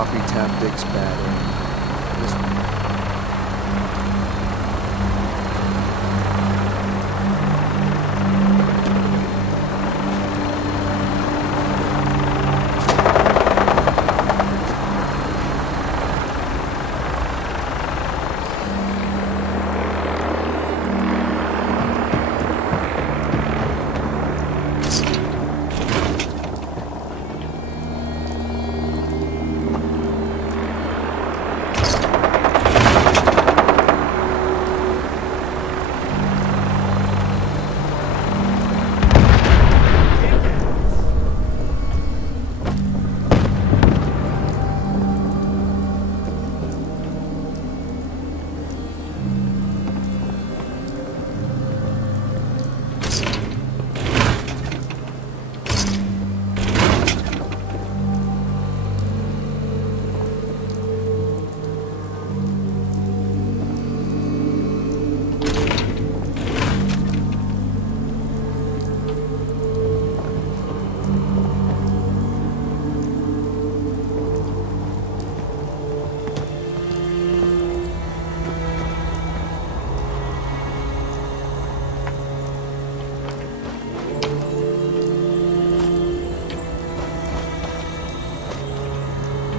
sloppy tactics, bad aim. This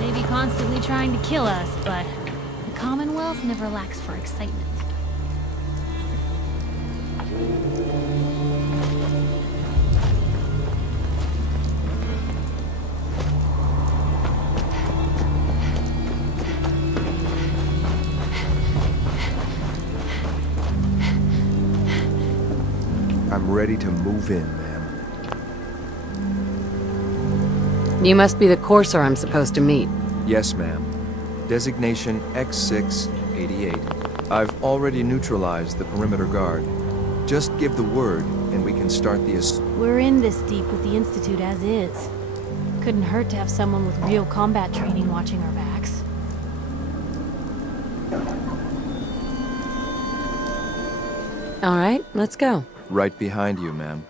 Maybe constantly trying to kill us, but the Commonwealth never lacks for excitement. I'm ready to move in, ma'am. You must be the courser I'm supposed to meet. Yes, ma'am. Designation X688. I've already neutralized the perimeter guard. Just give the word, and we can start the We're in this deep with the Institute as is. Couldn't hurt to have someone with real combat training watching our backs. All right, let's go. Right behind you, ma'am.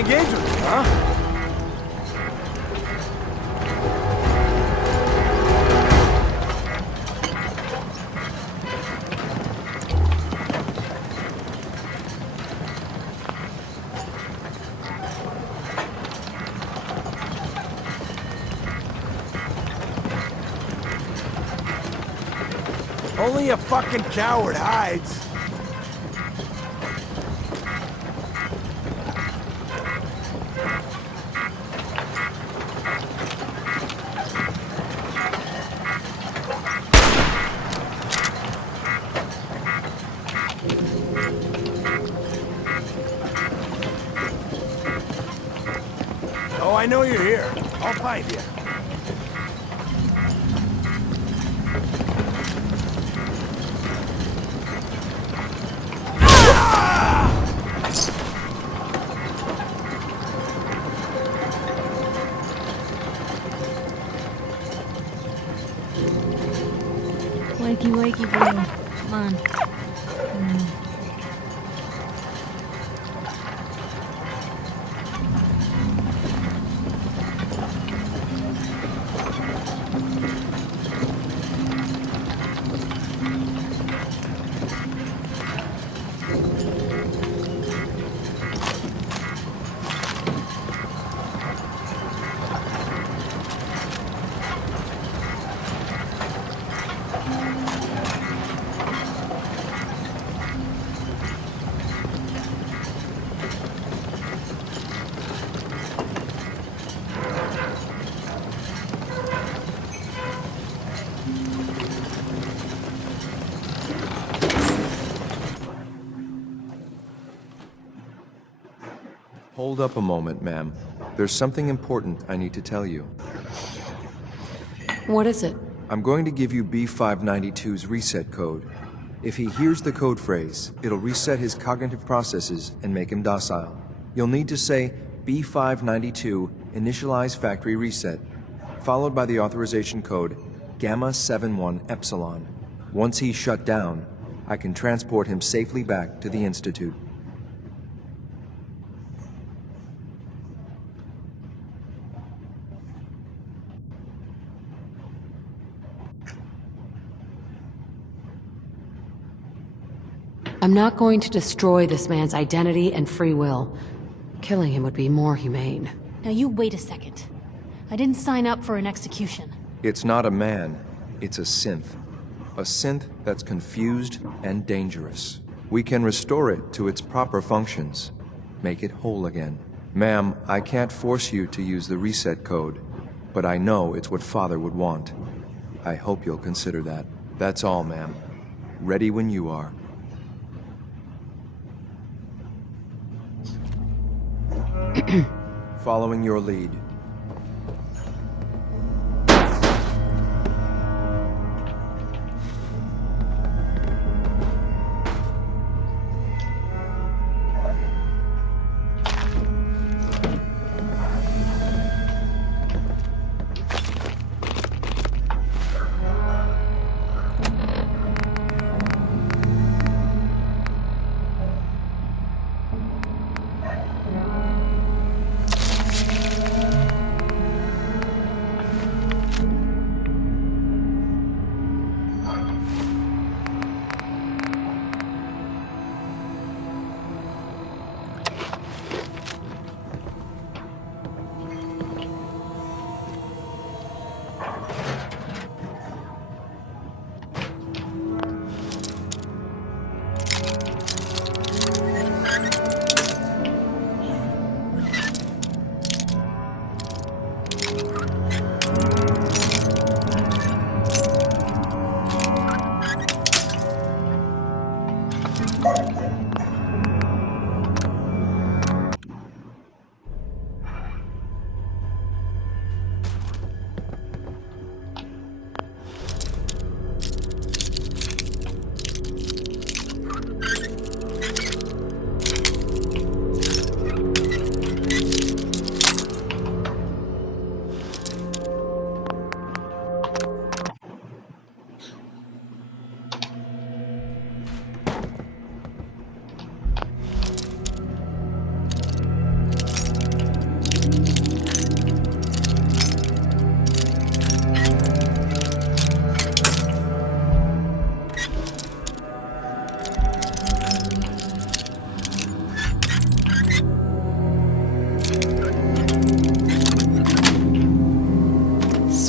engage with me, huh? Only a fucking coward hides. Oh, I know you're here. I'll find you. Wakey, wakey, boy. Come on. Hold up a moment, ma'am. There's something important I need to tell you. What is it? I'm going to give you B592's reset code. If he hears the code phrase, it'll reset his cognitive processes and make him docile. You'll need to say B592 initialize factory reset, followed by the authorization code Gamma 71 Epsilon. Once he's shut down, I can transport him safely back to the Institute. I'm not going to destroy this man's identity and free will. Killing him would be more humane. Now you wait a second. I didn't sign up for an execution. It's not a man, it's a synth. A synth that's confused and dangerous. We can restore it to its proper functions, make it whole again. Ma'am, I can't force you to use the reset code, but I know it's what Father would want. I hope you'll consider that. That's all, ma'am. Ready when you are. Following your lead.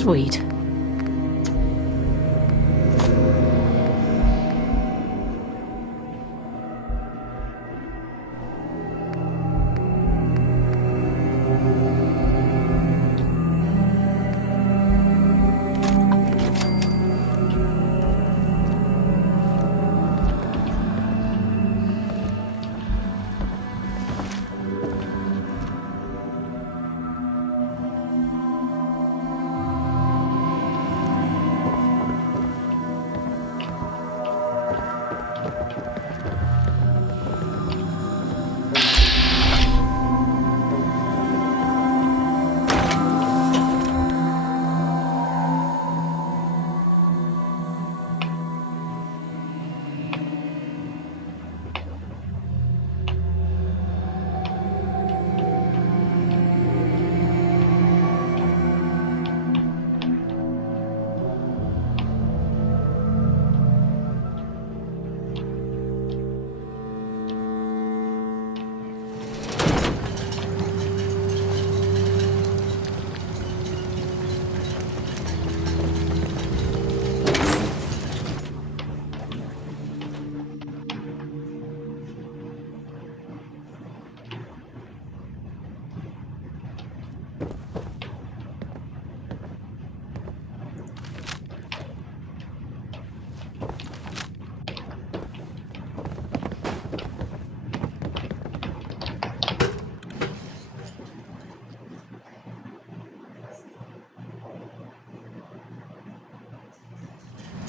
Sweet.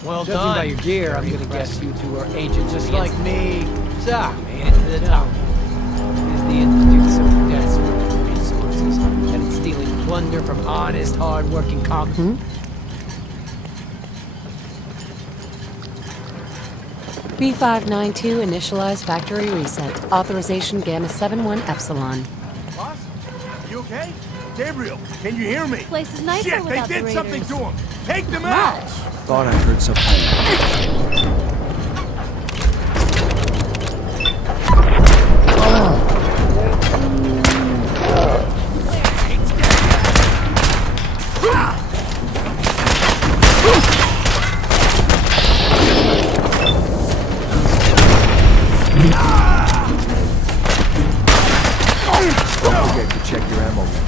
Well Judging done. by your gear, I'm Very gonna guess impressive. you two are agents Just of the like Institute. me. So, made it to the top. Is the Institute so desperate for resources that it's stealing plunder from honest, hard-working B592 initialize factory reset. Authorization Gamma 71 Epsilon. Boss? You okay? Gabriel, can you hear me? Place is nicer Shit, they without the did something raiders. to him! Take them out! Thought I heard something. Don't forget to check your ammo level.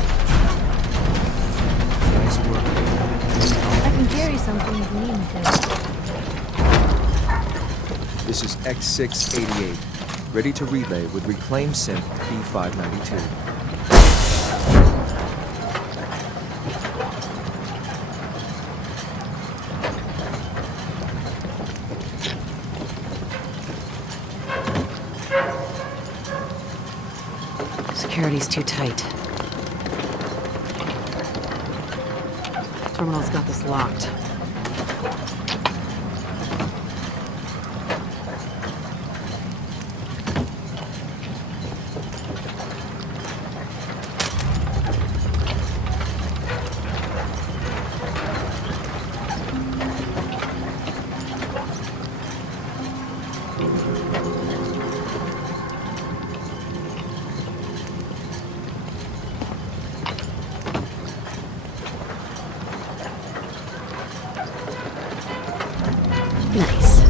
Nice work. I can carry something if you need me to. This is X688, ready to relay with Reclaim Synth B592. Security's too tight. Terminal's got this locked. Nice.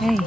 Hey.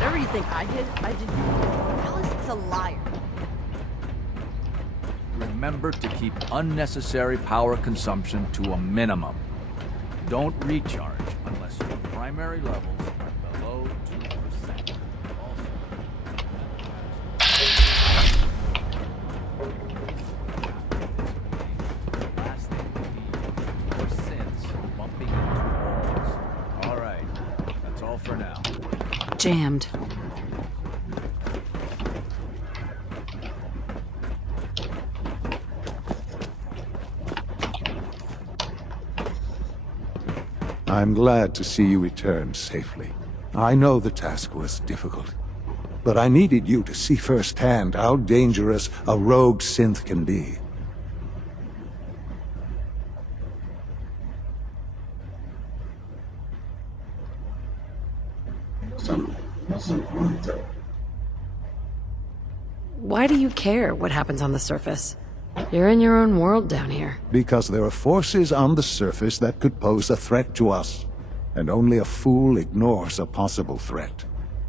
Whatever you think I did, I did. Alice is a liar. Remember to keep unnecessary power consumption to a minimum. Don't recharge unless your primary levels are below 2%. Last thing we need, more synths bumping into walls. All right, that's all for now. Jammed. I'm glad to see you return safely. I know the task was difficult, but I needed you to see firsthand how dangerous a rogue synth can be. Why do you care what happens on the surface? You're in your own world down here. Because there are forces on the surface that could pose a threat to us, and only a fool ignores a possible threat.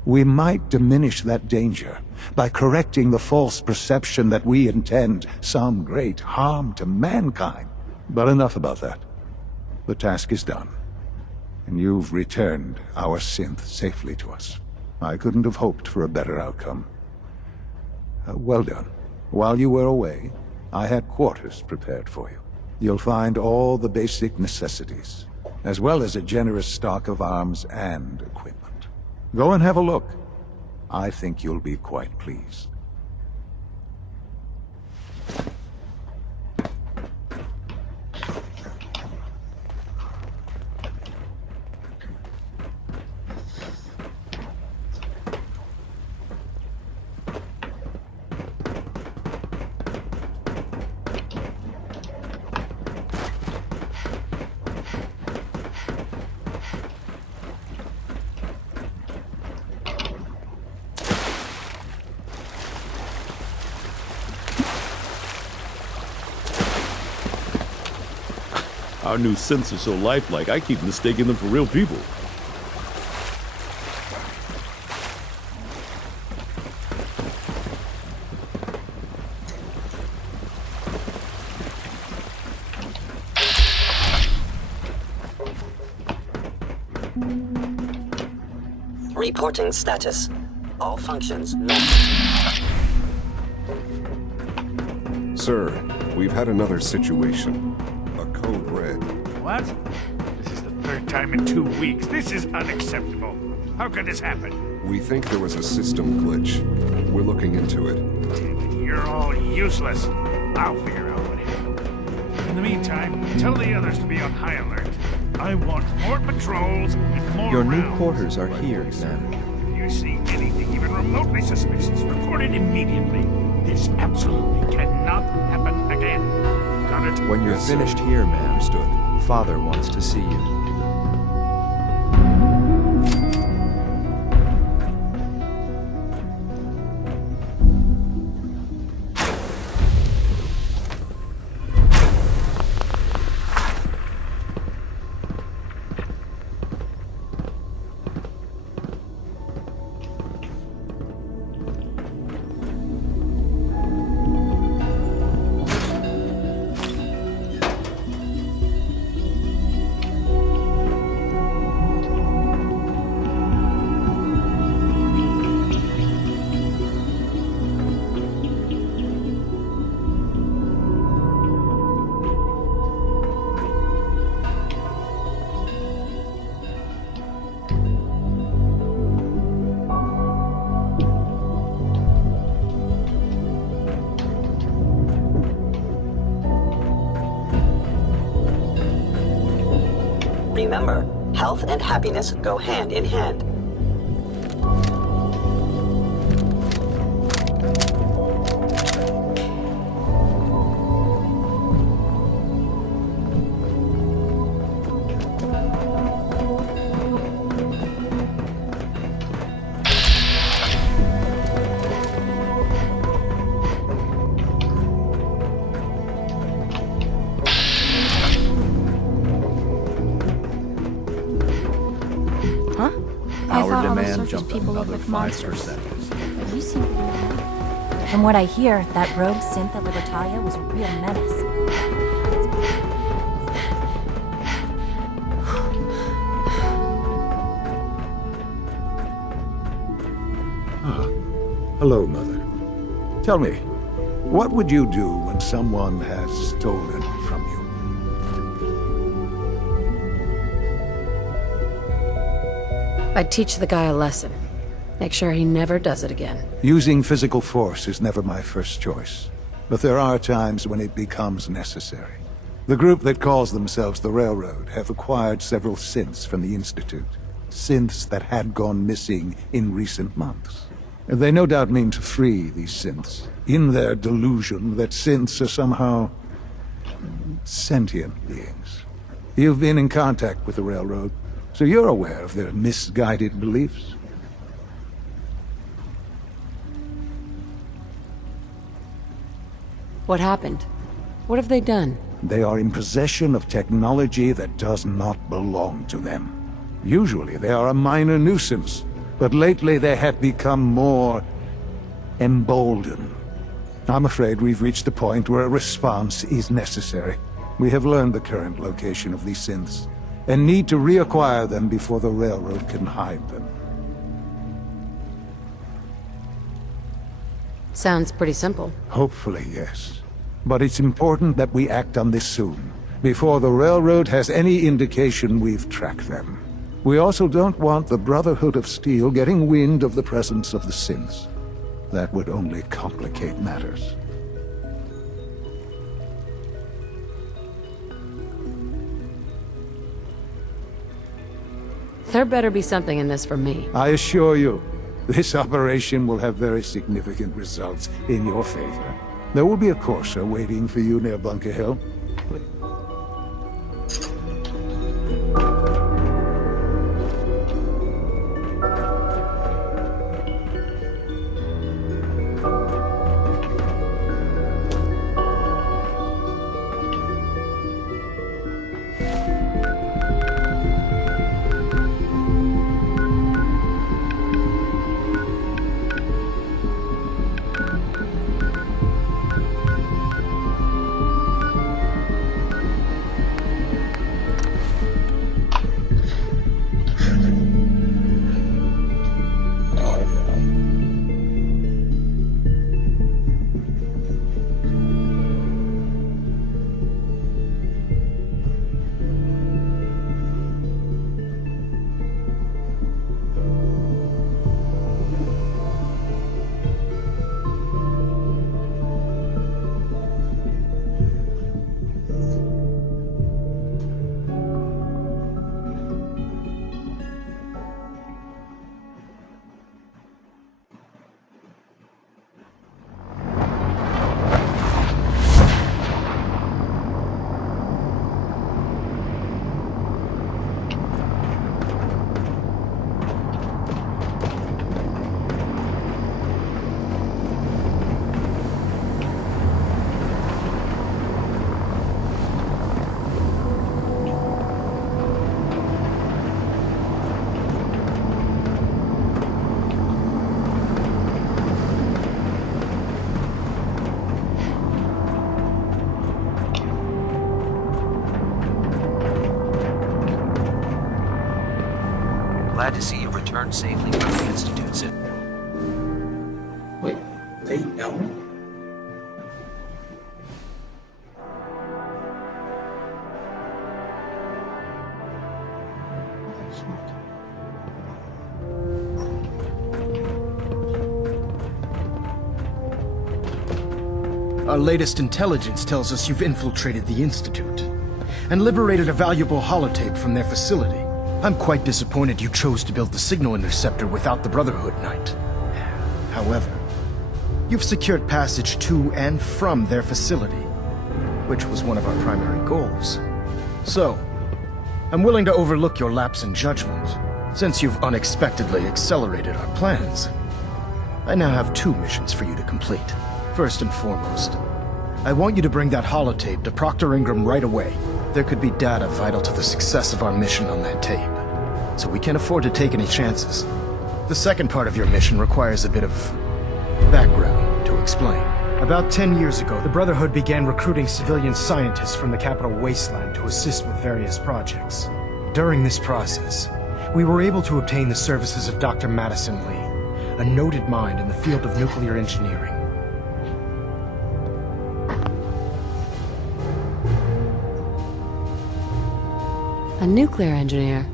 We might diminish that danger by correcting the false perception that we intend some great harm to mankind. But enough about that. The task is done, and you've returned our synth safely to us. I couldn't have hoped for a better outcome. Well done. While you were away, I had quarters prepared for you. You'll find all the basic necessities, as well as a generous stock of arms and equipment. Go and have a look. I think you'll be quite pleased. Our new synths are so lifelike, I keep mistaking them for real people. Reporting status. All functions normal. Sir, we've had another situation. A code red. What? This is the third time in 2 weeks. This is unacceptable. How could this happen? We think there was a system glitch. We're looking into it. Damn it, you're all useless. I'll figure out what happened. In the meantime, tell the others to be on high alert. I want more patrols and more Your new rounds. quarters are here, ma'am. If you see anything even remotely suspicious, report it immediately. This absolutely cannot happen again. Got it? When you're Yes, sir. finished here, ma'am, Understood. Father wants to see you. Remember, health and happiness go hand in hand. charge up people look another like 5 monsters. percentages. But you seem to be alright. From what I hear, that rogue synth at Libertalia was a real menace. Hello, Mother. Tell me, what would you do when someone has stolen from you? I'd teach the guy a lesson. Make sure he never does it again. Using physical force is never my first choice, but there are times when it becomes necessary. The group that calls themselves the Railroad have acquired several synths from the Institute. Synths that had gone missing in recent months. They no doubt mean to free these synths, in their delusion that synths are somehow sentient beings. You've been in contact with the Railroad, so you're aware of their misguided beliefs. What happened? What have they done? They are in possession of technology that does not belong to them. Usually they are a minor nuisance, but lately they have become more emboldened. I'm afraid we've reached the point where a response is necessary. We have learned the current location of these synths, and need to reacquire them before the Railroad can hide them. Sounds pretty simple. Hopefully, yes. But it's important that we act on this soon, before the Railroad has any indication we've tracked them. We also don't want the Brotherhood of Steel getting wind of the presence of the synths. That would only complicate matters. There better be something in this for me. I assure you, this operation will have very significant results in your favor. There will be a courser waiting for you near Bunker Hill. Glad to see you've returned safely from the Institute, Sid. Wait, they know? Our latest intelligence tells us you've infiltrated the Institute and liberated a valuable holotape from their facility. I'm quite disappointed you chose to build the signal interceptor without the Brotherhood Knight. However, you've secured passage to and from their facility, which was one of our primary goals. So, I'm willing to overlook your lapse in judgment, since you've unexpectedly accelerated our plans. I now have 2 missions for you to complete. First and foremost, I want you to bring that holotape to Proctor Ingram right away. There could be data vital to the success of our mission on that tape, so we can't afford to take any chances. The second part of your mission requires a bit of background to explain. About 10 years ago, the Brotherhood began recruiting civilian scientists from the capital wasteland to assist with various projects. During this process, we were able to obtain the services of Dr. Madison Lee, a noted mind in the field of nuclear engineering. A nuclear engineer.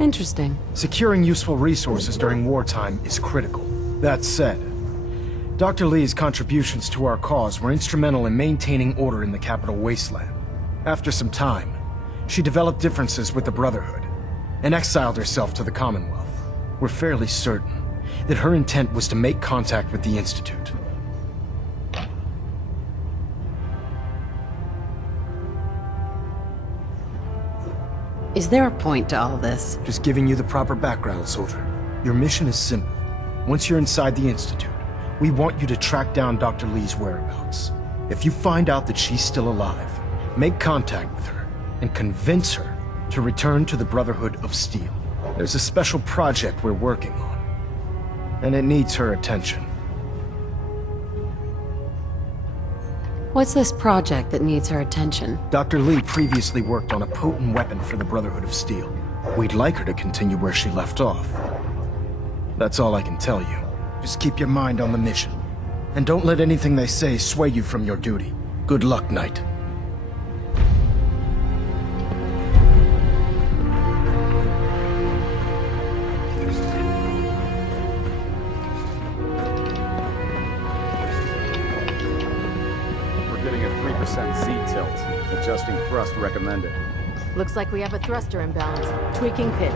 Interesting. Securing useful resources during wartime is critical. That said, Dr. Lee's contributions to our cause were instrumental in maintaining order in the capital wasteland. After some time, she developed differences with the Brotherhood and exiled herself to the Commonwealth. We're fairly certain that her intent was to make contact with the Institute. Is there a point to all this? Just giving you the proper background, soldier. Your mission is simple. Once you're inside the Institute, we want you to track down Dr. Lee's whereabouts. If you find out that she's still alive, make contact with her and convince her to return to the Brotherhood of Steel. There's a special project we're working on, and it needs her attention. What's this project that needs her attention? Dr. Lee previously worked on a potent weapon for the Brotherhood of Steel. We'd like her to continue where she left off. That's all I can tell you. Just keep your mind on the mission. And don't let anything they say sway you from your duty. Good luck, Knight. We're getting a 3% Z tilt. Adjusting thrust recommended. Looks like we have a thruster imbalance. Tweaking pitch.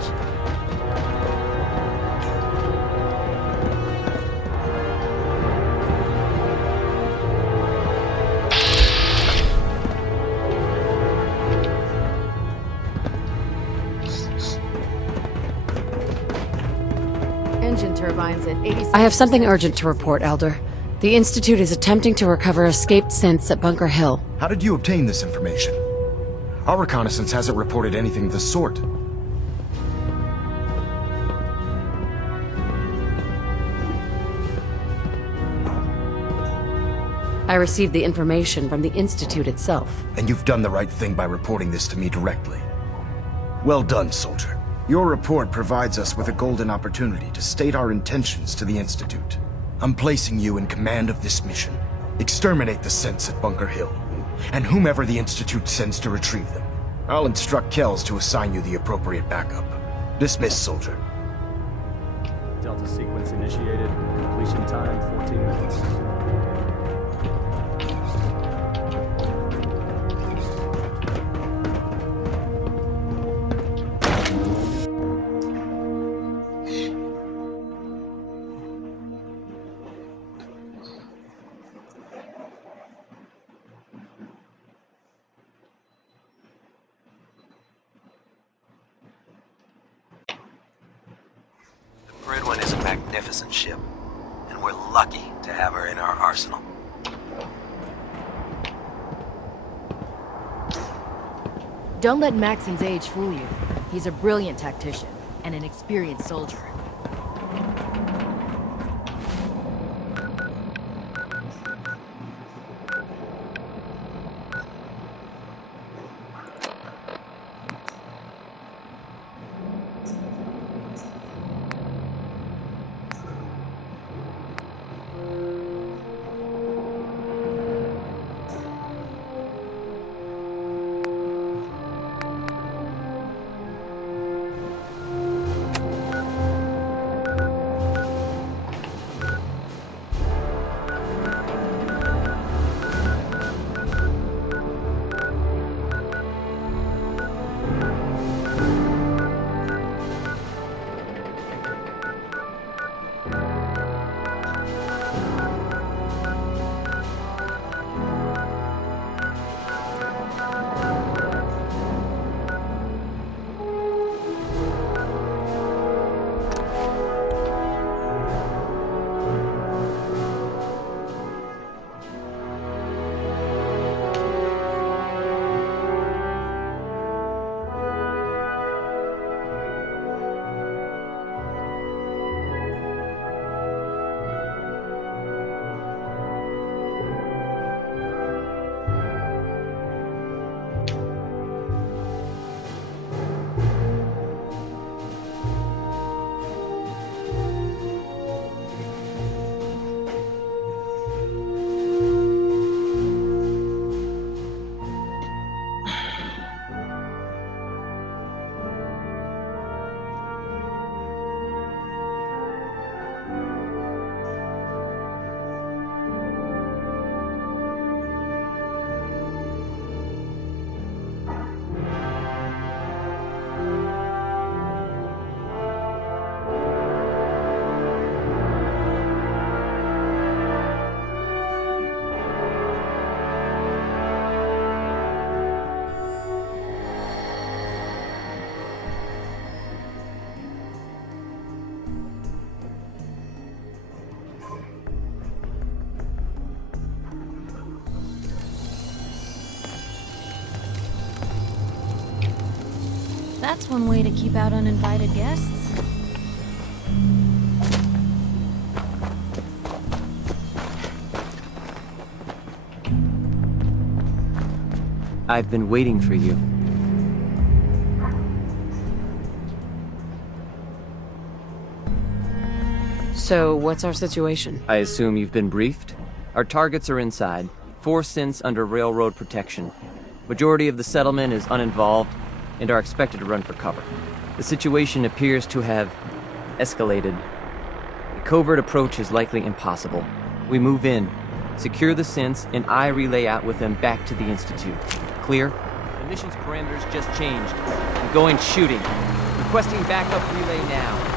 Engine turbines at 86%. I have something urgent to report, Elder. The Institute is attempting to recover escaped synths at Bunker Hill. How did you obtain this information? Our reconnaissance hasn't reported anything of the sort. I received the information from the Institute itself. And you've done the right thing by reporting this to me directly. Well done, soldier. Your report provides us with a golden opportunity to state our intentions to the Institute. I'm placing you in command of this mission. Exterminate the synths at Bunker Hill, and whomever the Institute sends to retrieve them. I'll instruct Kells to assign you the appropriate backup. Dismiss, soldier. Delta sequence initiated. Completion time 14 minutes. Gridwin is a magnificent ship, and we're lucky to have her in our arsenal. Don't let Maxon's age fool you. He's a brilliant tactician and an experienced soldier. That's one way to keep out uninvited guests. I've been waiting for you. So, what's our situation? I assume you've been briefed? Our targets are inside. 4 synths under railroad protection. Majority of the settlement is uninvolved and are expected to run for cover. The situation appears to have escalated. A covert approach is likely impossible. We move in, secure the synths, and I relay out with them back to the Institute. Clear? The mission's parameters just changed. I'm going shooting. Requesting backup relay now.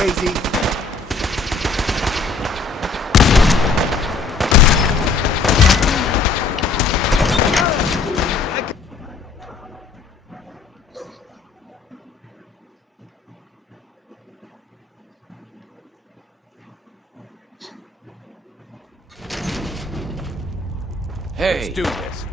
crazy? Hey. Let's do this.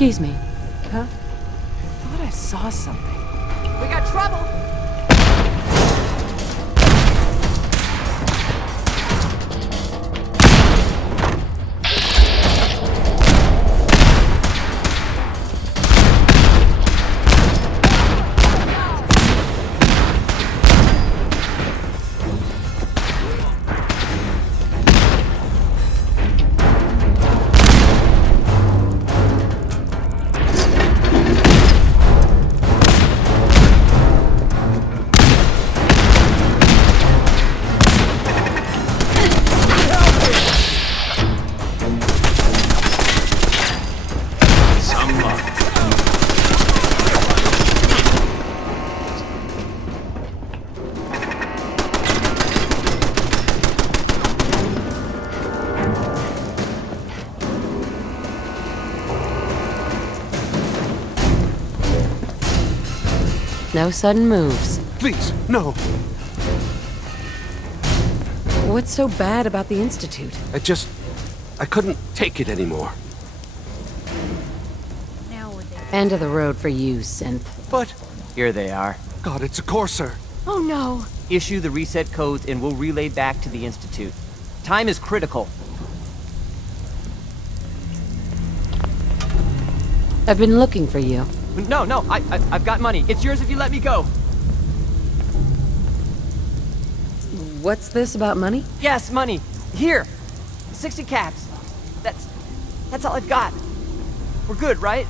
Excuse me. Huh? I thought I saw something. We got trouble! No sudden moves. Please, no. What's so bad about the Institute? I couldn't take it anymore. End of the road for you, Synth. But... Here they are. God, it's a Courser. Oh no! Issue the reset codes and we'll relay back to the Institute. Time is critical. I've been looking for you. No, I've got money. It's yours if you let me go. What's this about money? Yes, money. Here. 60 caps. That's all I've got. We're good, right?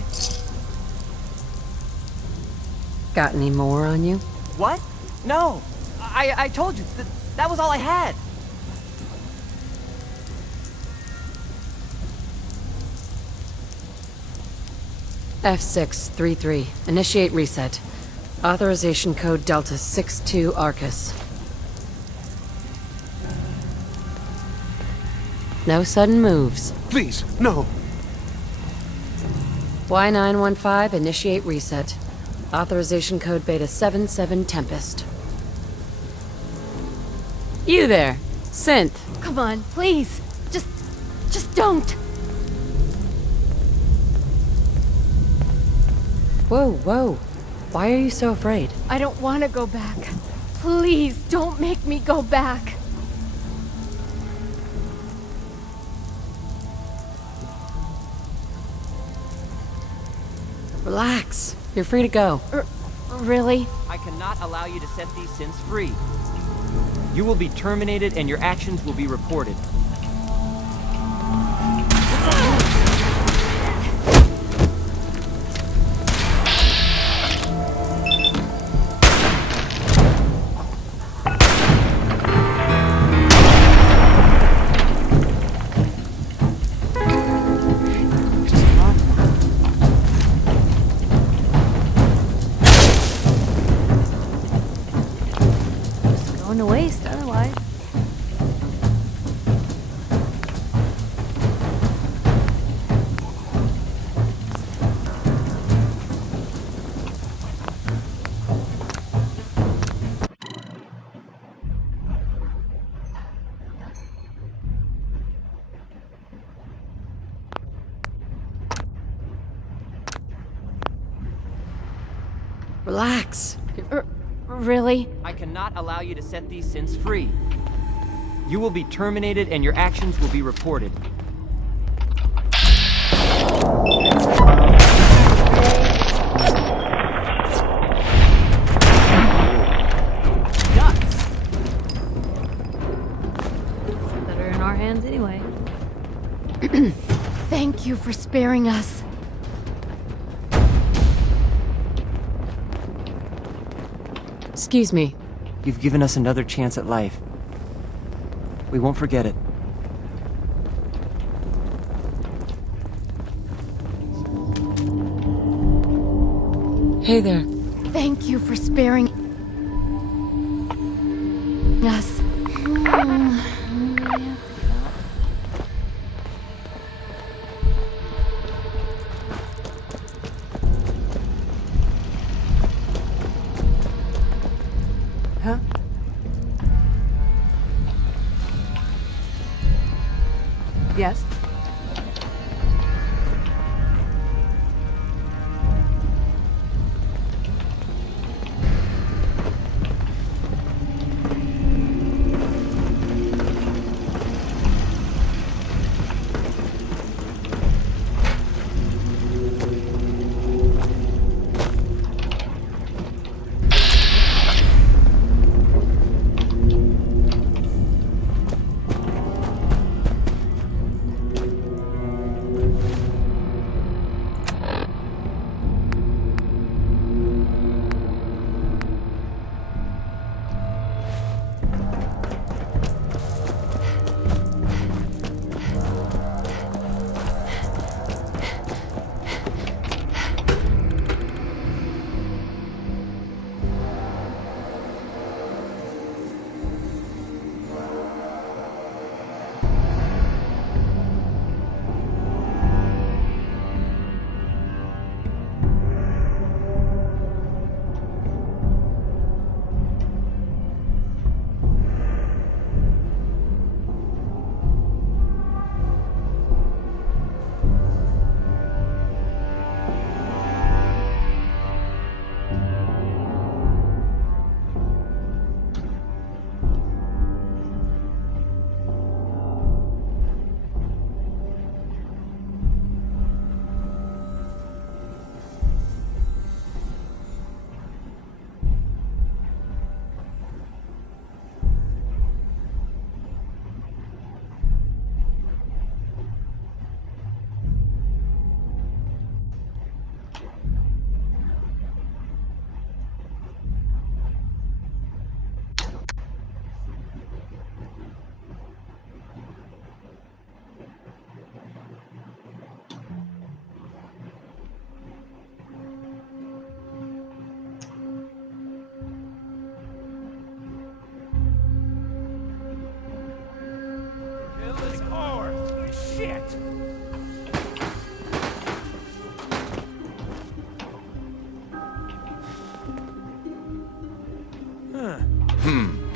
Got any more on you? What? No. I told you. That was all I had. F633. Initiate reset. Authorization code Delta 62 Arcus. No sudden moves. Please, no. Y915, initiate reset. Authorization code Beta 77 Tempest. You there, Synth. Come on, please. Just don't. Whoa. Why are you so afraid? I don't want to go back. Please, don't make me go back. Relax. You're free to go. Really? I cannot allow you to set these synths free. You will be terminated and your actions will be reported. Going to waste otherwise. Relax. Really? I cannot allow you to set these synths free. You will be terminated and your actions will be reported. Guts. Better in our hands anyway. Thank you for sparing us. Excuse me. You've given us another chance at life. We won't forget it. Hey there. Thank you for sparing us. Huh? Yes? Shit!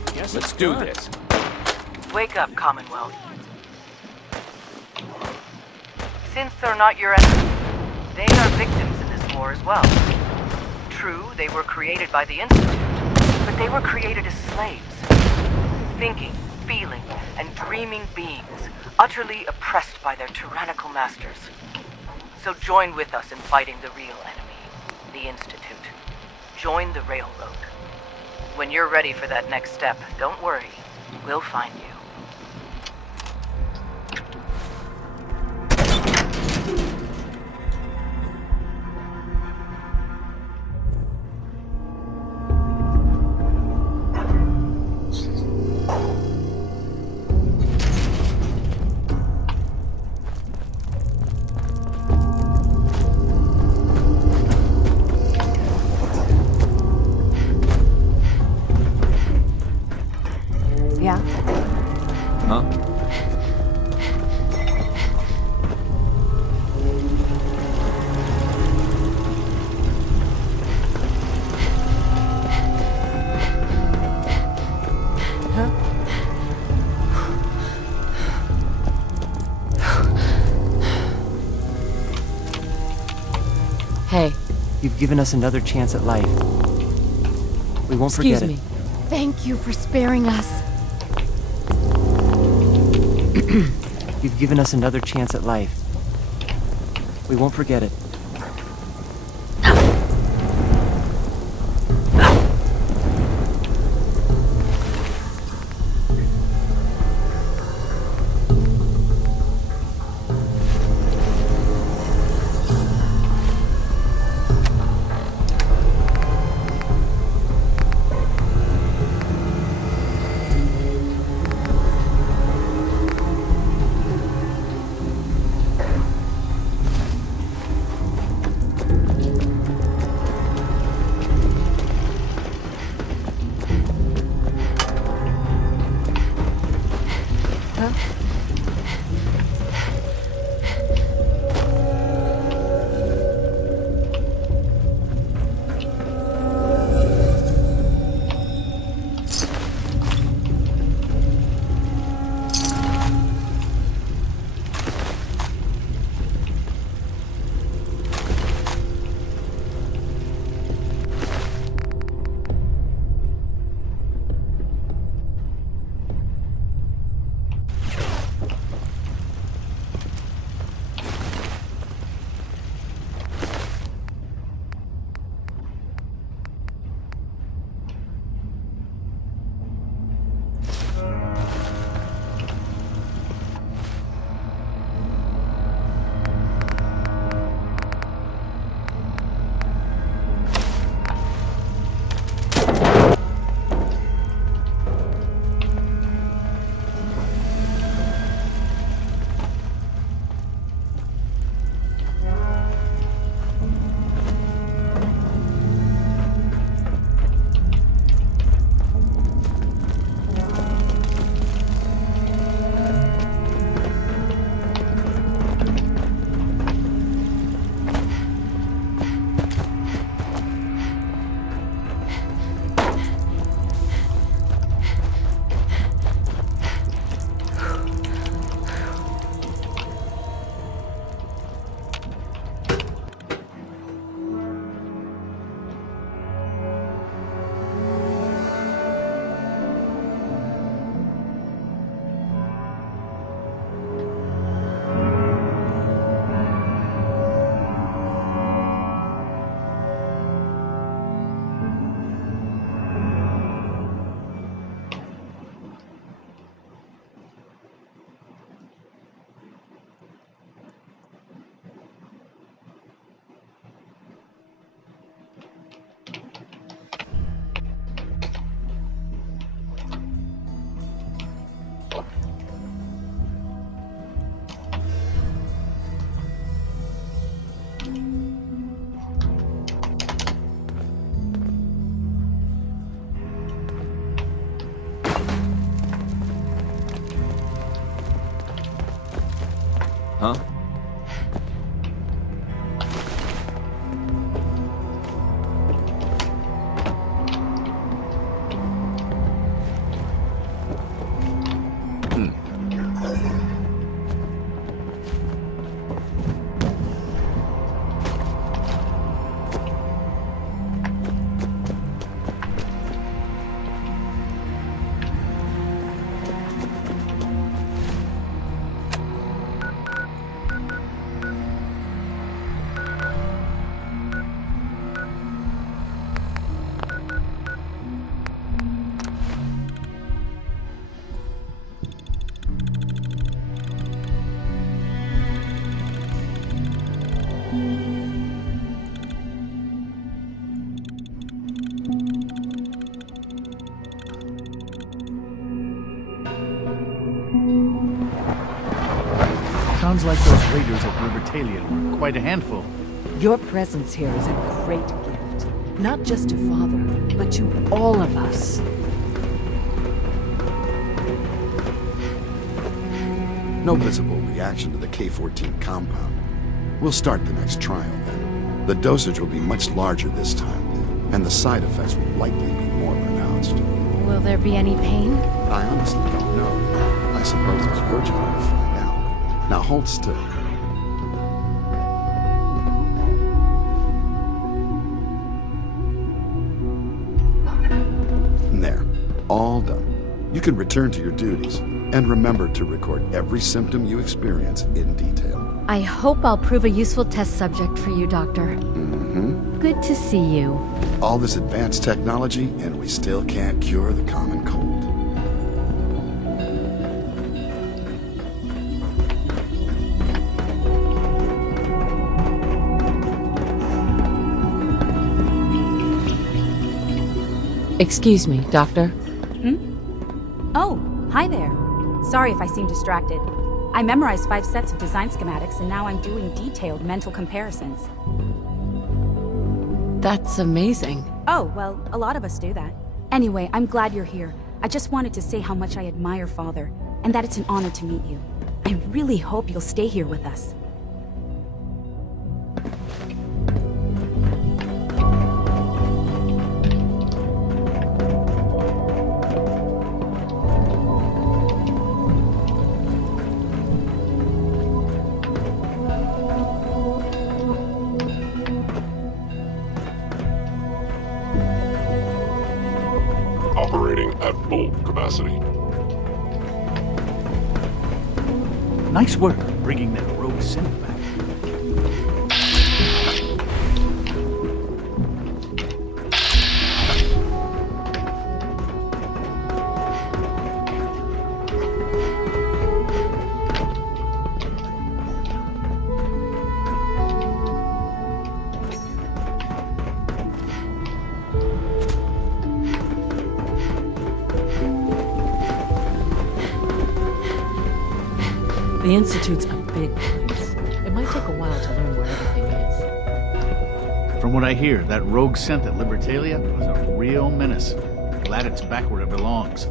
Guess Let's it's do done. this. Wake up, Commonwealth. Synths are not your enemy. They are victims in this war as well. True, they were created by the Institute, but they were created as slaves. Thinking, feeling, and dreaming beings, utterly oppressed by their tyrannical masters. So join with us in fighting the real enemy, the Institute. Join the Railroad. When you're ready for that next step, don't worry. We'll find you. Yeah? Huh? Hey, you've given us another chance at life. We won't Excuse forget me. it. Thank you for sparing us. You've given us another chance at life. We won't forget it. Huh? Sounds like those raiders at Libertalia were quite a handful. Your presence here is a great gift. Not just to Father, but to all of us. No visible reaction to the K-14 compound. We'll start the next trial then. The dosage will be much larger this time, and the side effects will likely be more pronounced. Will there be any pain? I honestly don't know. I suppose it's your job to find out. Now hold still. There. All done. You can return to your duties, and remember to record every symptom you experience in detail. I hope I'll prove a useful test subject for you, Doctor. Mm-hmm. Good to see you. All this advanced technology, and we still can't cure the common cold. Excuse me, Doctor. Oh, hi there. Sorry if I seem distracted. I memorized 5 sets of design schematics and now I'm doing detailed mental comparisons. That's amazing. Oh, well, a lot of us do that. Anyway, I'm glad you're here. I just wanted to say how much I admire Father, and that it's an honor to meet you. I really hope you'll stay here with us. Operating at full capacity. Nice work bringing that rogue synth back. The Institute's a big place. It might take a while to learn where everything is. From what I hear, that rogue synth at Libertalia was a real menace. Glad it's back where it belongs.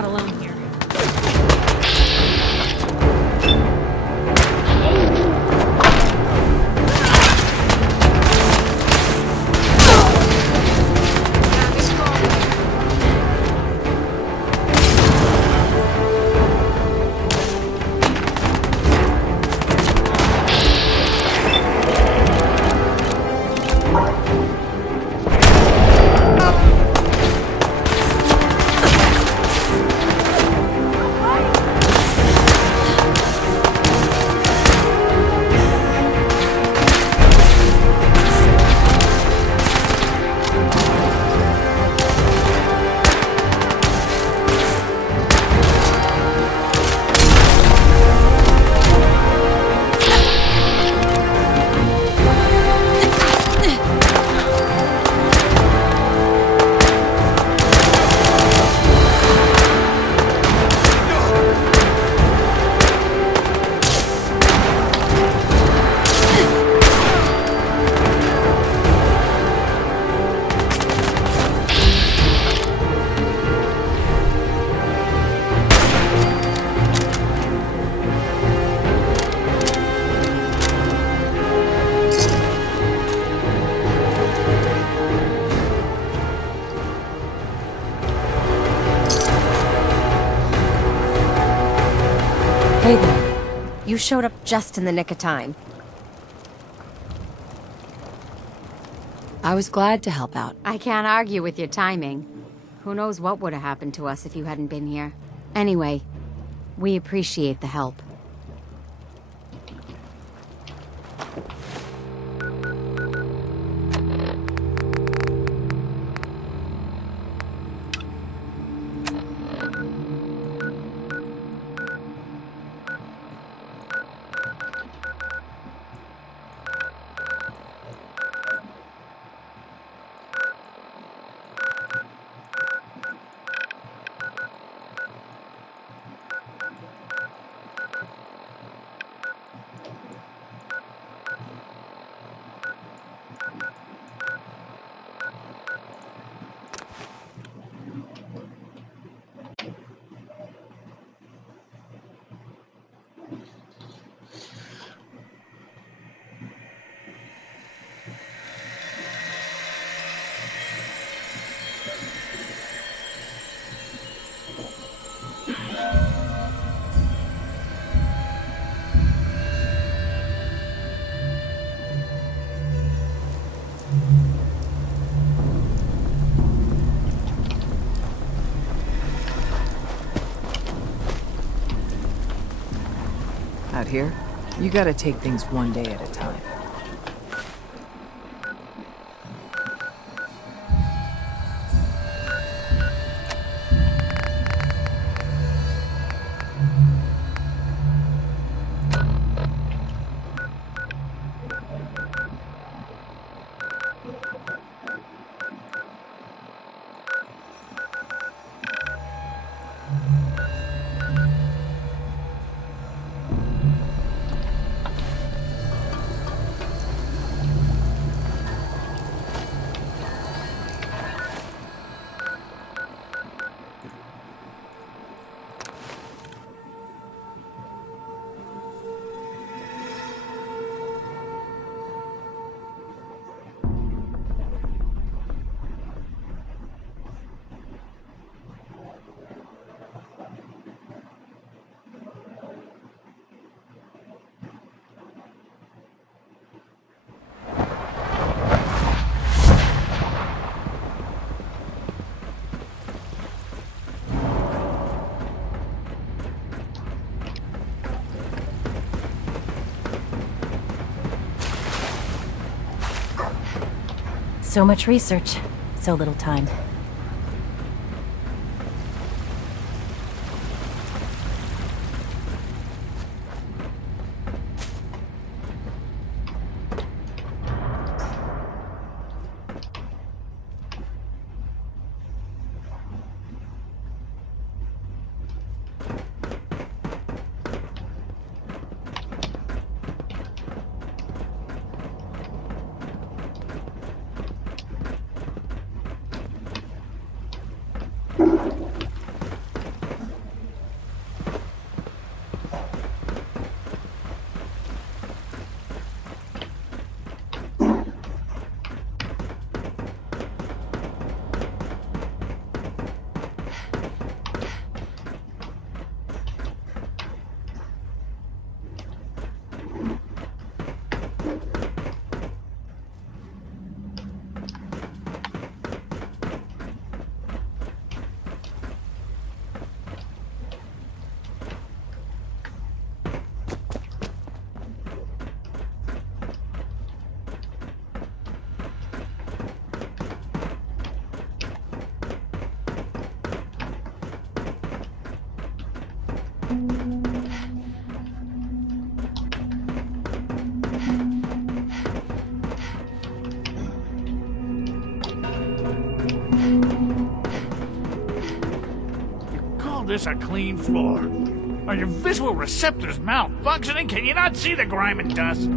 not alone here. Hey there. You showed up just in the nick of time. I was glad to help out. I can't argue with your timing. Who knows what would have happened to us if you hadn't been here. Anyway, we appreciate the help. Out here, you gotta take things one day at a time. So much research, so little time. Call this a clean floor? Are your visual receptors malfunctioning? Can you not see the grime and dust?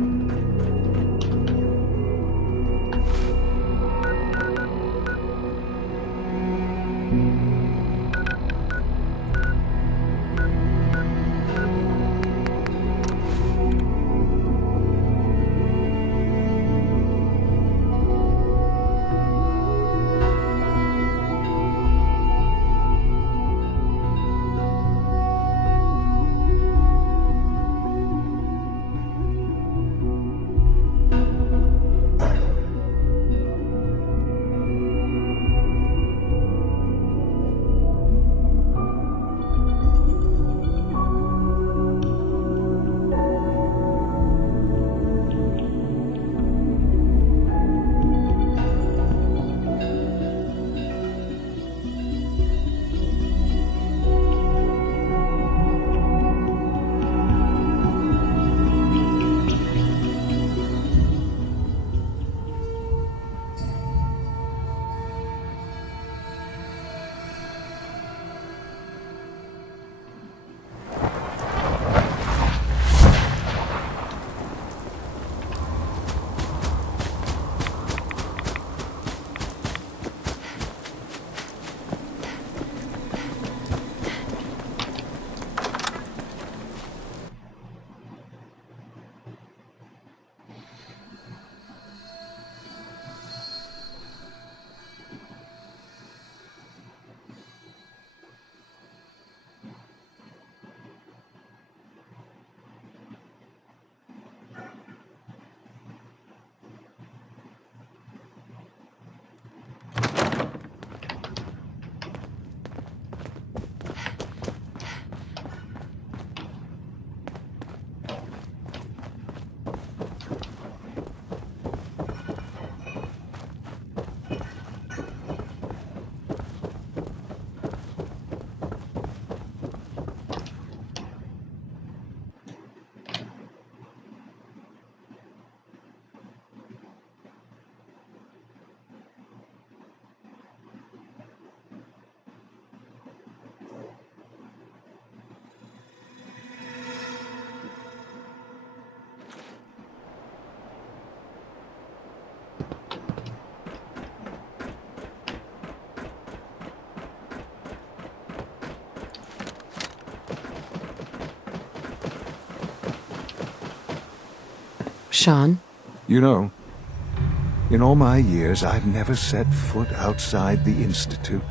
Sean? You know, in all my years, I've never set foot outside the Institute.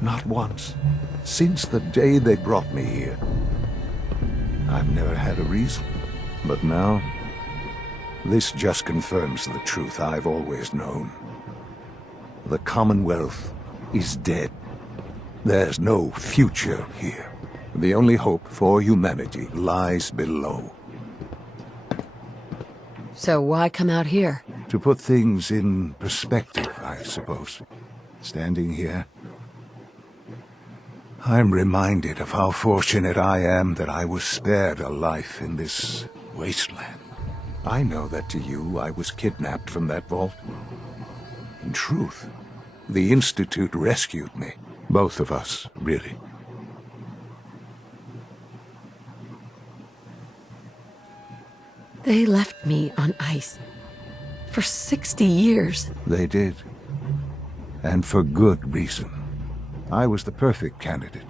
Not once. Since the day they brought me here. I've never had a reason. But now, this just confirms the truth I've always known. The Commonwealth is dead. There's no future here. The only hope for humanity lies below. So why come out here? To put things in perspective, I suppose. Standing here, I'm reminded of how fortunate I am that I was spared a life in this wasteland. I know that to you, I was kidnapped from that vault. In truth, the Institute rescued me. Both of us, really. They left me on ice. For 60 years. They did. And for good reason. I was the perfect candidate.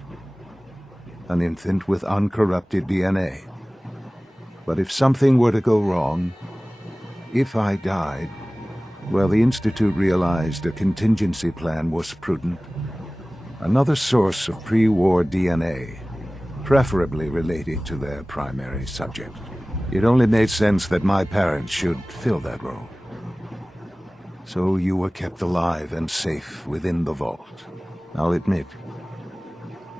An infant with uncorrupted DNA. But if something were to go wrong, if I died, well, the Institute realized a contingency plan was prudent. Another source of pre-war DNA, preferably related to their primary subject. It only made sense that my parents should fill that role. So you were kept alive and safe within the vault. I'll admit,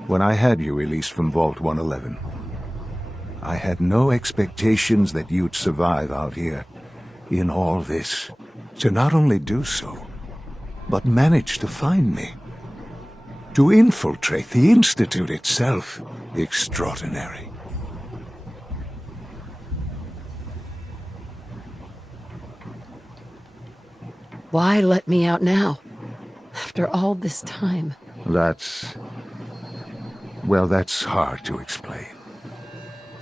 when I had you released from Vault 111, I had no expectations that you'd survive out here in all this. To not only do so, but manage to find me. To infiltrate the Institute itself, extraordinary. Why let me out now? After all this time. Well, that's hard to explain.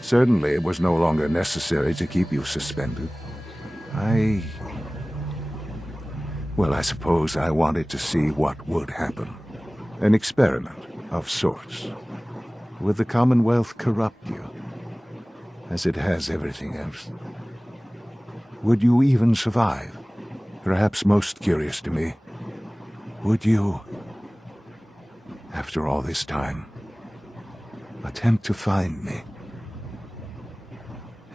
Certainly, it was no longer necessary to keep you suspended. Well, I suppose I wanted to see what would happen. An experiment of sorts. Would the Commonwealth corrupt you? As it has everything else? Would you even survive? Perhaps most curious to me, would you, after all this time, attempt to find me?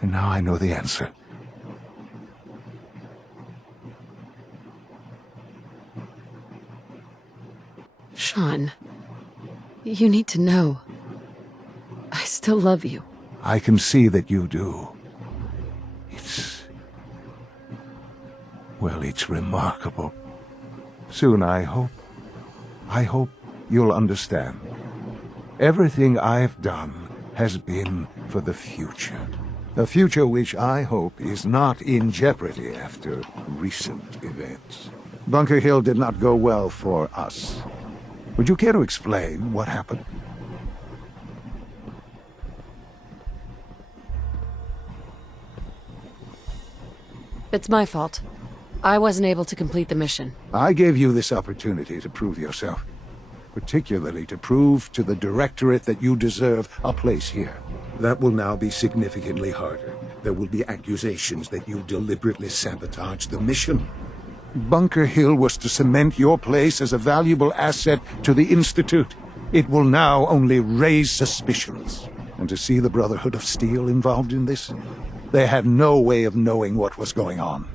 And now I know the answer. Sean, you need to know. I still love you. I can see that you do. It's remarkable. Soon, I hope you'll understand. Everything I've done has been for the future. A future which I hope is not in jeopardy after recent events. Bunker Hill did not go well for us. Would you care to explain what happened? It's my fault. I wasn't able to complete the mission. I gave you this opportunity to prove yourself. Particularly to prove to the Directorate that you deserve a place here. That will now be significantly harder. There will be accusations that you deliberately sabotaged the mission. Bunker Hill was to cement your place as a valuable asset to the Institute. It will now only raise suspicions. And to see the Brotherhood of Steel involved in this, they had no way of knowing what was going on.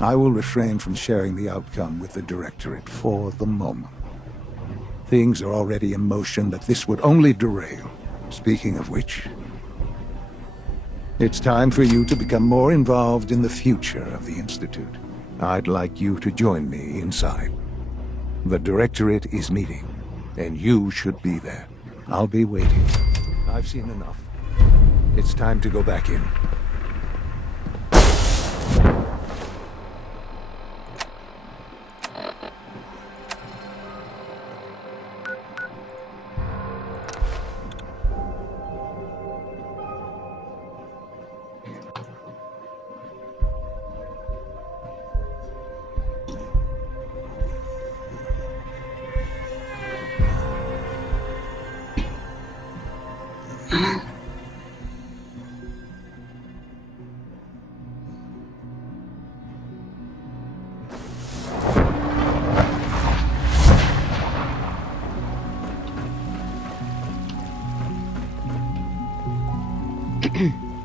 I will refrain from sharing the outcome with the Directorate for the moment. Things are already in motion that this would only derail. Speaking of which, it's time for you to become more involved in the future of the Institute. I'd like you to join me inside. The Directorate is meeting, and you should be there. I'll be waiting. I've seen enough. It's time to go back in.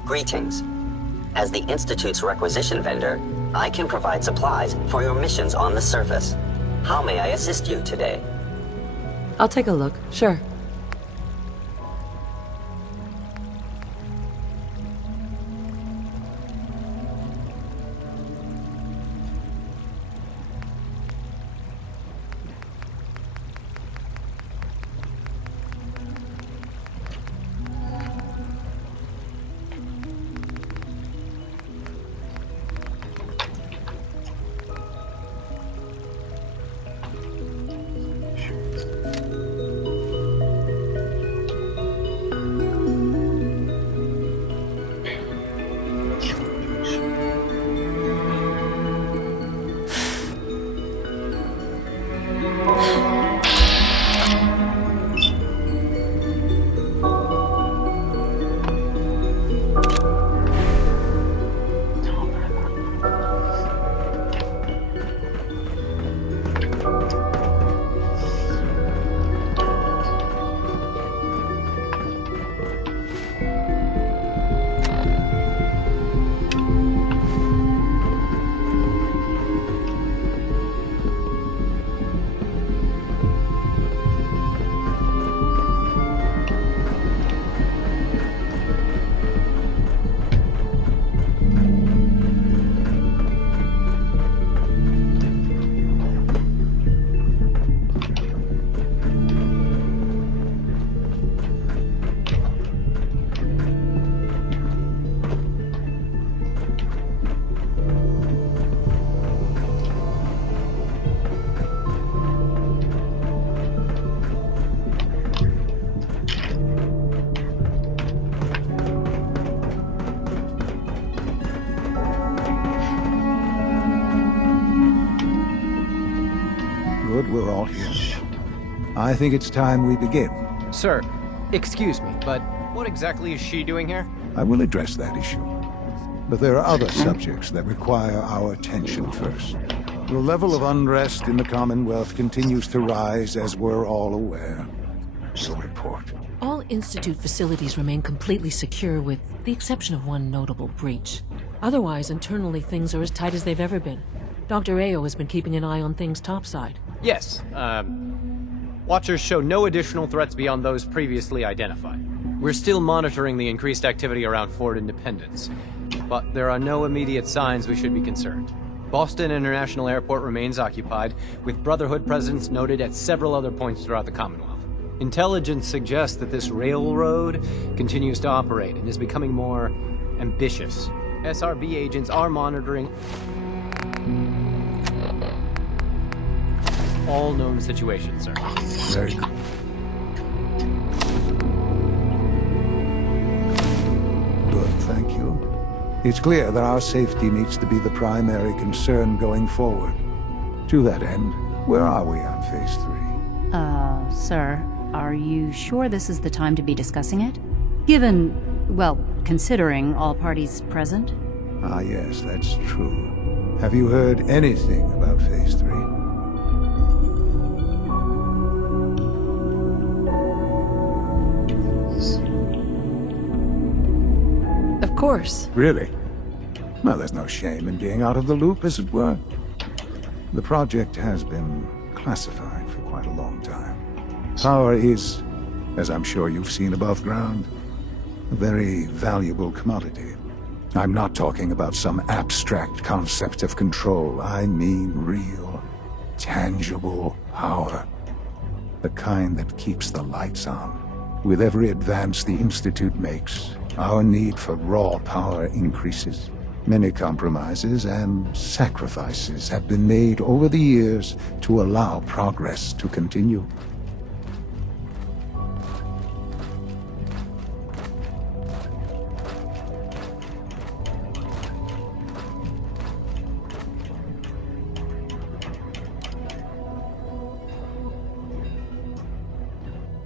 Greetings. As the Institute's requisition vendor, I can provide supplies for your missions on the surface. How may I assist you today? I'll take a look, sure. Good, we're all here. I think it's time we begin. Sir, excuse me, but what exactly is she doing here? I will address that issue. But there are other subjects that require our attention first. The level of unrest in the Commonwealth continues to rise, as we're all aware. So report. All Institute facilities remain completely secure with the exception of one notable breach. Otherwise, internally things are as tight as they've ever been. Dr. Ao has been keeping an eye on things topside. Yes, Watchers show no additional threats beyond those previously identified. We're still monitoring the increased activity around Fort Independence, but there are no immediate signs we should be concerned. Boston International Airport remains occupied, with Brotherhood presence noted at several other points throughout the Commonwealth. Intelligence suggests that this railroad continues to operate and is becoming more ambitious. SRB agents are monitoring all known situations, sir. Very good. Good, thank you. It's clear that our safety needs to be the primary concern going forward. To that end, where are we on Phase 3? Sir, are you sure this is the time to be discussing it? Given, well, considering all parties present? Ah, yes, that's true. Have you heard anything about Phase 3? Of course. Really? Well, there's no shame in being out of the loop, as it were. The project has been classified for quite a long time. Power is, as I'm sure you've seen above ground, a very valuable commodity. I'm not talking about some abstract concept of control. I mean real, tangible power. The kind that keeps the lights on. With every advance the Institute makes, our need for raw power increases. Many compromises and sacrifices have been made over the years to allow progress to continue.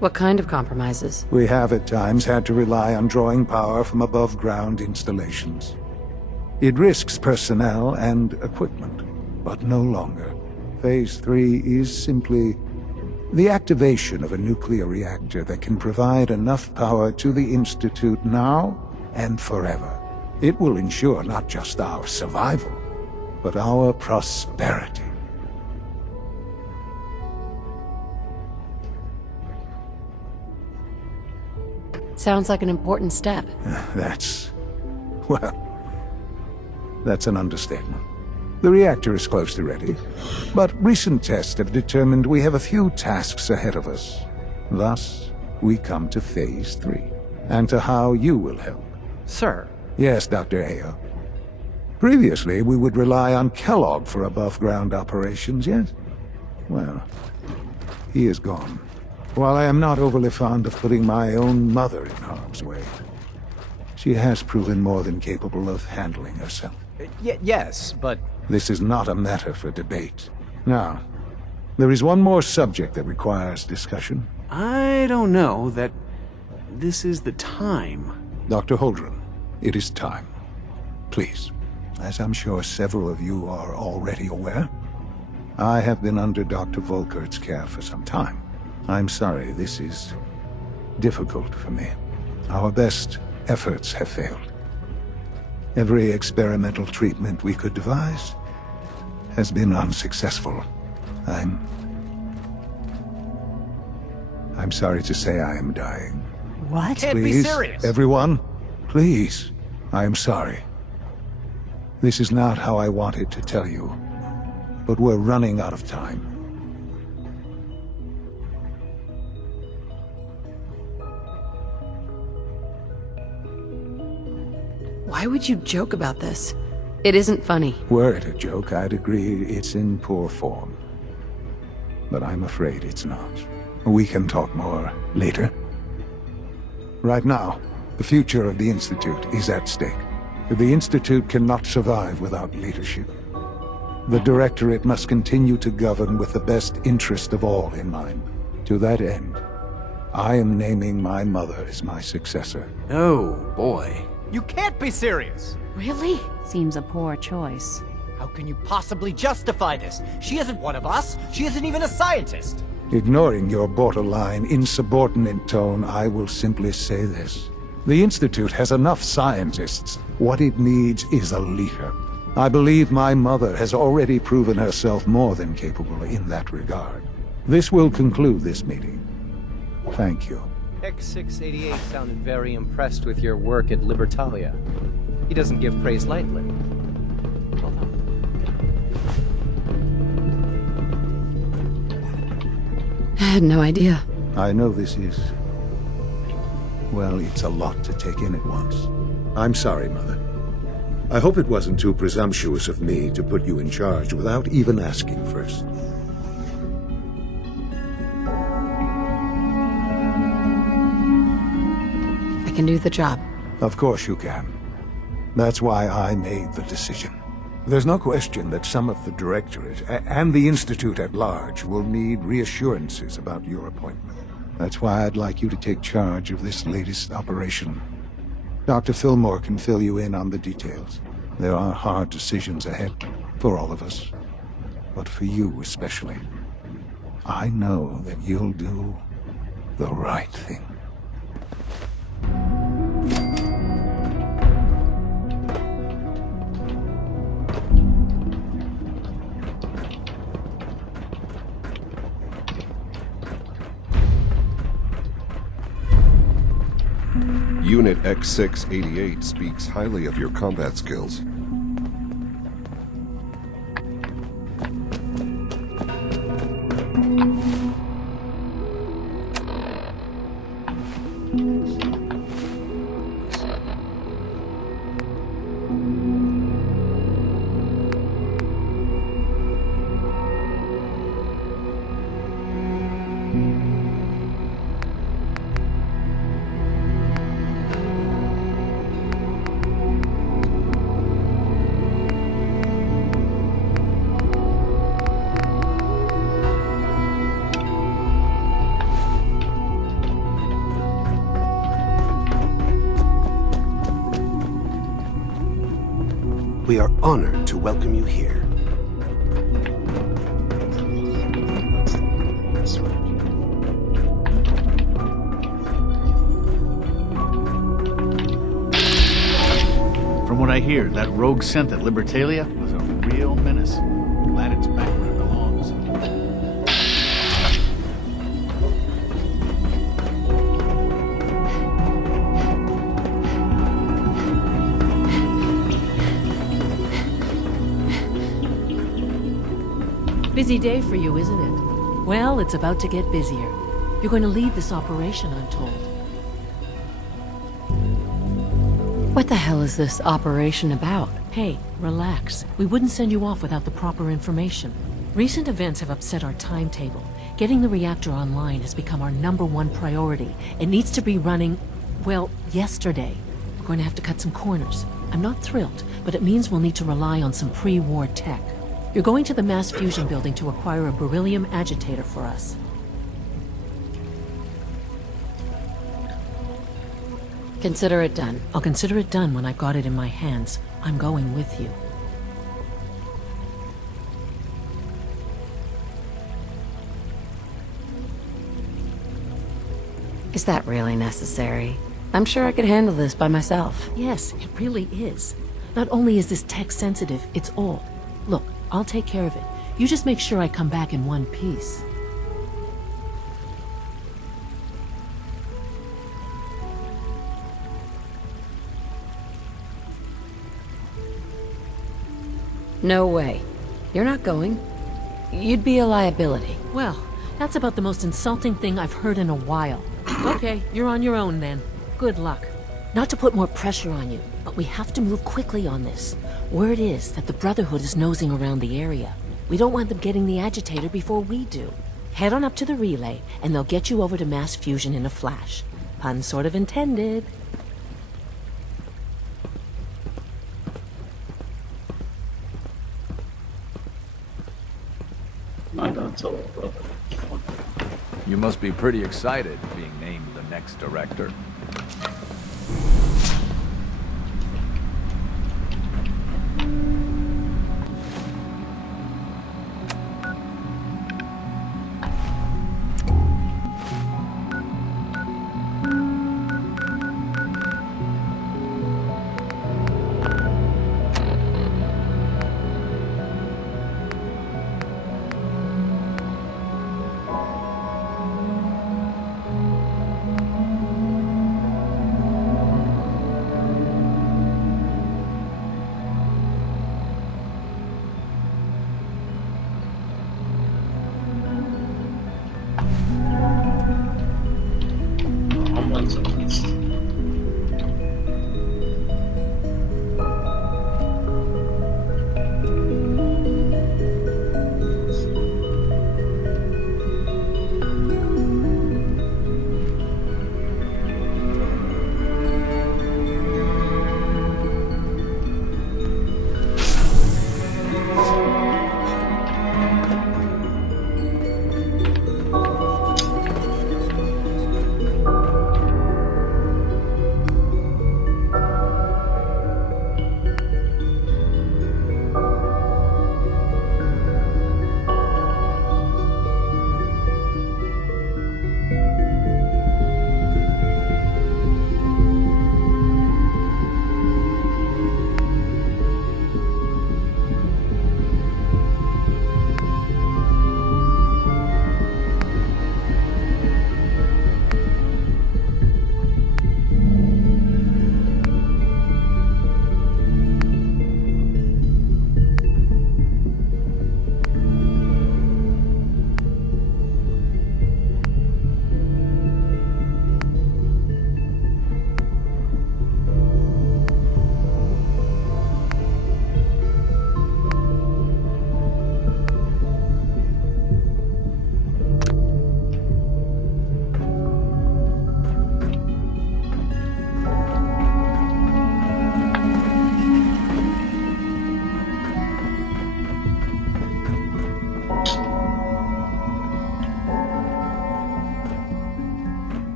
What kind of compromises? We have at times had to rely on drawing power from above-ground installations. It risks personnel and equipment, but no longer. Phase 3 is simply the activation of a nuclear reactor that can provide enough power to the Institute now and forever. It will ensure not just our survival, but our prosperity. Sounds like an important step. That's an understatement. The reactor is close to ready, but recent tests have determined we have a few tasks ahead of us. Thus, we come to Phase 3, and to how you will help. Sir. Yes, Dr. Ao. Previously, we would rely on Kellogg for above-ground operations, yes? Well, he is gone. While I am not overly fond of putting my own mother in harm's way, she has proven more than capable of handling herself. Yes, but... This is not a matter for debate. Now, there is one more subject that requires discussion. I don't know that this is the time. Dr. Holdren, it is time. Please, as I'm sure several of you are already aware, I have been under Dr. Volkert's care for some time. I'm sorry, this is difficult for me. Our best efforts have failed. Every experimental treatment we could devise has been unsuccessful. I'm sorry to say I am dying. What? Can't be serious. Everyone, please. I am sorry. This is not how I wanted to tell you, but we're running out of time. Why would you joke about this? It isn't funny. Were it a joke, I'd agree it's in poor form. But I'm afraid it's not. We can talk more later. Right now, the future of the Institute is at stake. The Institute cannot survive without leadership. The Directorate must continue to govern with the best interest of all in mind. To that end, I am naming my mother as my successor. Oh, boy. You can't be serious! Really? Seems a poor choice. How can you possibly justify this? She isn't one of us. She isn't even a scientist. Ignoring your borderline, insubordinate tone, I will simply say this. The Institute has enough scientists. What it needs is a leader. I believe my mother has already proven herself more than capable in that regard. This will conclude this meeting. Thank you. X688 sounded very impressed with your work at Libertalia. He doesn't give praise lightly. I had no idea. I know this is... well, it's a lot to take in at once. I'm sorry, Mother. I hope it wasn't too presumptuous of me to put you in charge without even asking first. I can do the job. Of course you can. That's why I made the decision. There's no question that some of the Directorate and the Institute at large will need reassurances about your appointment. That's why I'd like you to take charge of this latest operation. Dr. Fillmore can fill you in on the details. There are hard decisions ahead for all of us, but for you especially. I know that you'll do the right thing. Unit X688 speaks highly of your combat skills. We are honored to welcome you here. From what I hear, that rogue scent at Libertalia was a real menace. Glad it's back where it belongs. Busy day for you, isn't it? Well, it's about to get busier. You're going to lead this operation, I'm told. What the hell is this operation about? Hey, relax. We wouldn't send you off without the proper information. Recent events have upset our timetable. Getting the reactor online has become our #1 priority. It needs to be running, well, yesterday. We're going to have to cut some corners. I'm not thrilled, but it means we'll need to rely on some pre-war tech. You're going to the Mass Fusion building to acquire a beryllium agitator for us. Consider it done. I'll consider it done when I've got it in my hands. I'm going with you. Is that really necessary? I'm sure I could handle this by myself. Yes, it really is. Not only is this tech sensitive, it's old. Look, I'll take care of it. You just make sure I come back in one piece. No way. You're not going. You'd be a liability. Well, that's about the most insulting thing I've heard in a while. Okay, you're on your own then. Good luck. Not to put more pressure on you, but we have to move quickly on this. Word is that the Brotherhood is nosing around the area. We don't want them getting the agitator before we do. Head on up to the relay, and they'll get you over to Mass Fusion in a flash. Pun sort of intended. You must be pretty excited being named the next director.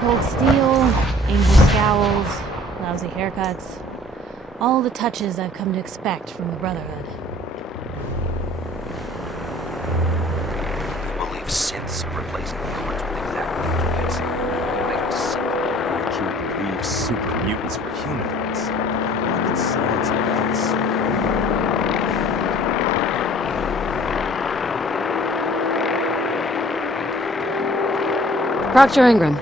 Cold steel, angel scowls, lousy haircuts. All the touches I've come to expect from the Brotherhood. I believe synths are replacing humans with exactly duplicates. Make me sick. I can't believe super mutants were humanoids. Rocket science nuts. Proctor Ingram,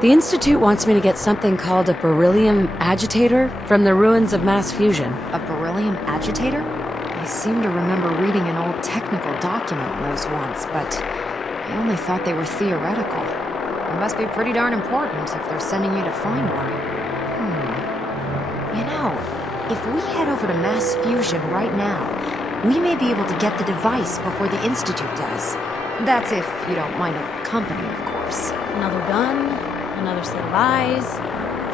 the Institute wants me to get something called a beryllium agitator from the ruins of mass fusion. A beryllium agitator? I seem to remember reading an old technical document on those once, but I only thought they were theoretical. It must be pretty darn important if they're sending you to find one. You know, if we head over to mass fusion right now, we may be able to get the device before the Institute does. That's if you don't mind a company, of course. Another gun, another set of eyes.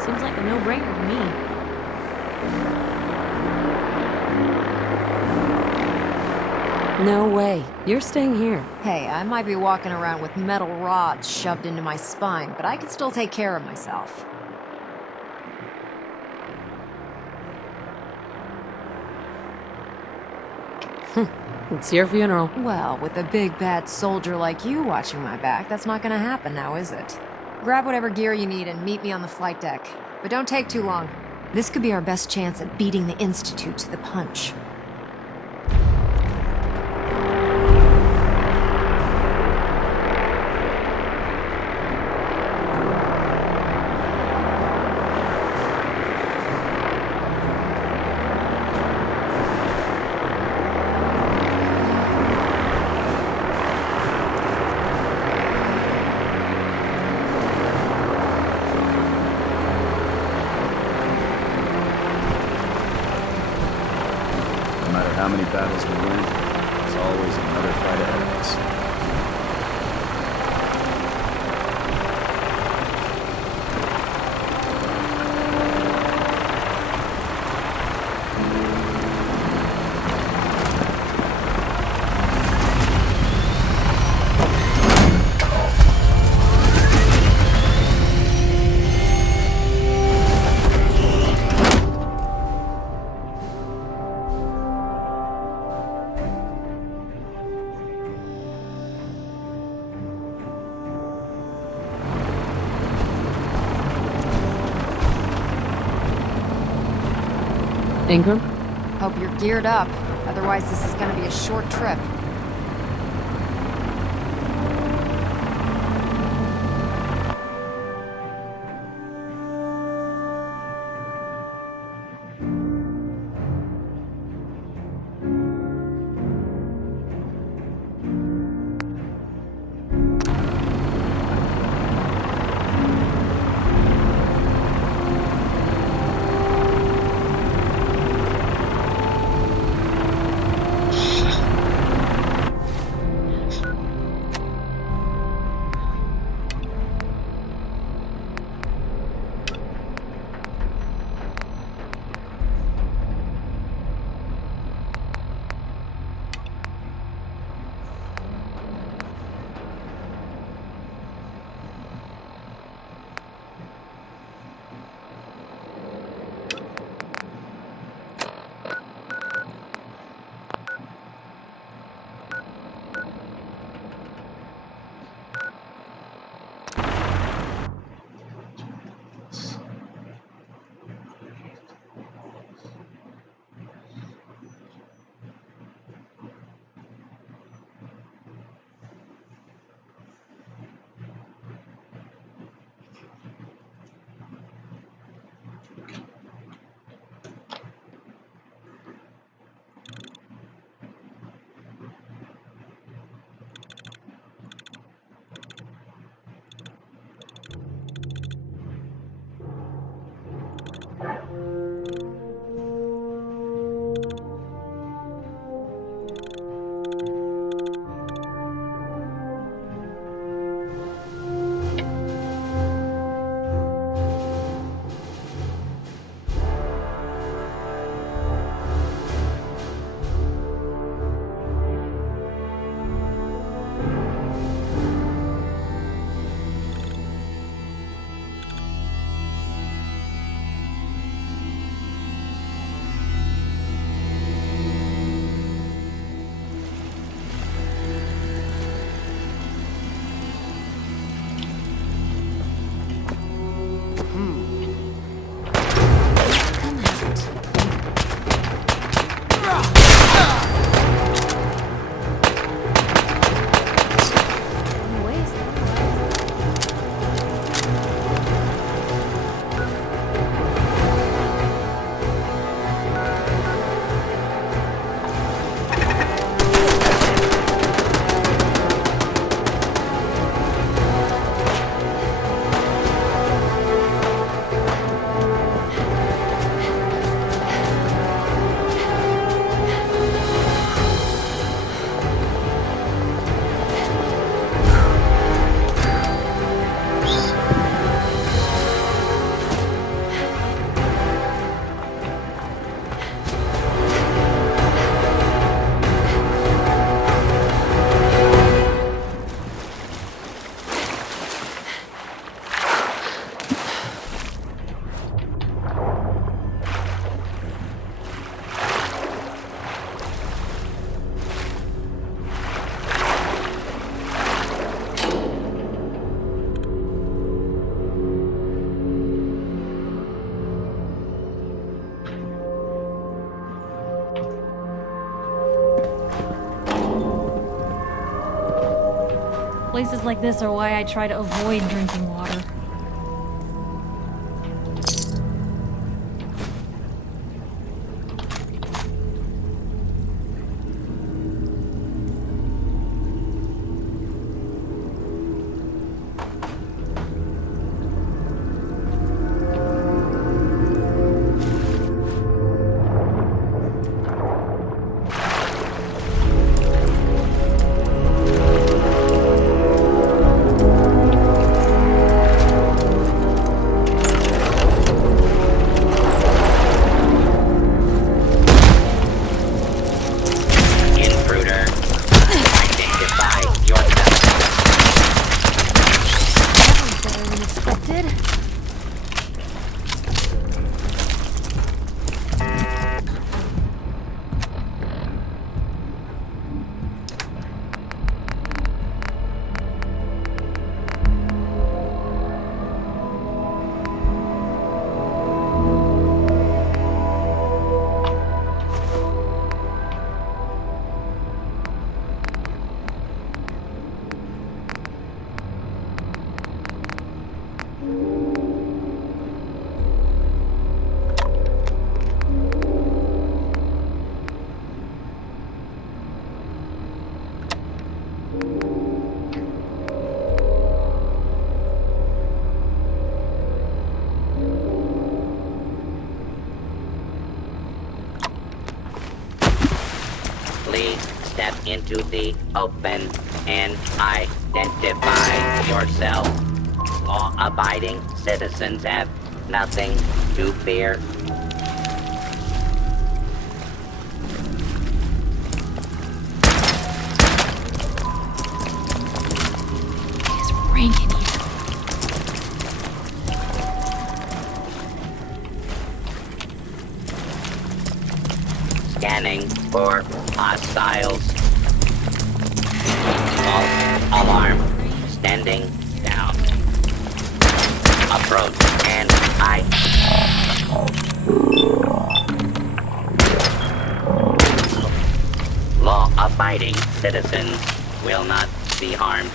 Seems like a no-brainer to me. No way. You're staying here. Hey, I might be walking around with metal rods shoved into my spine, but I can still take care of myself. It's your funeral. Well, with a big bad soldier like you watching my back, that's not gonna happen now, is it? Grab whatever gear you need and meet me on the flight deck. But don't take too long. This could be our best chance at beating the Institute to the punch. No matter how many battles we win, there's always another fight ahead of us. Ingram? Hope you're geared up. Otherwise, this is gonna be a short trip. Places like this are why I try to avoid drinking water. Please step into the open and identify yourself. Law-abiding citizens have nothing to fear. It's ranking here. Scanning for hostiles. False alarm. Standing down. Approach and law-abiding citizens will not be harmed.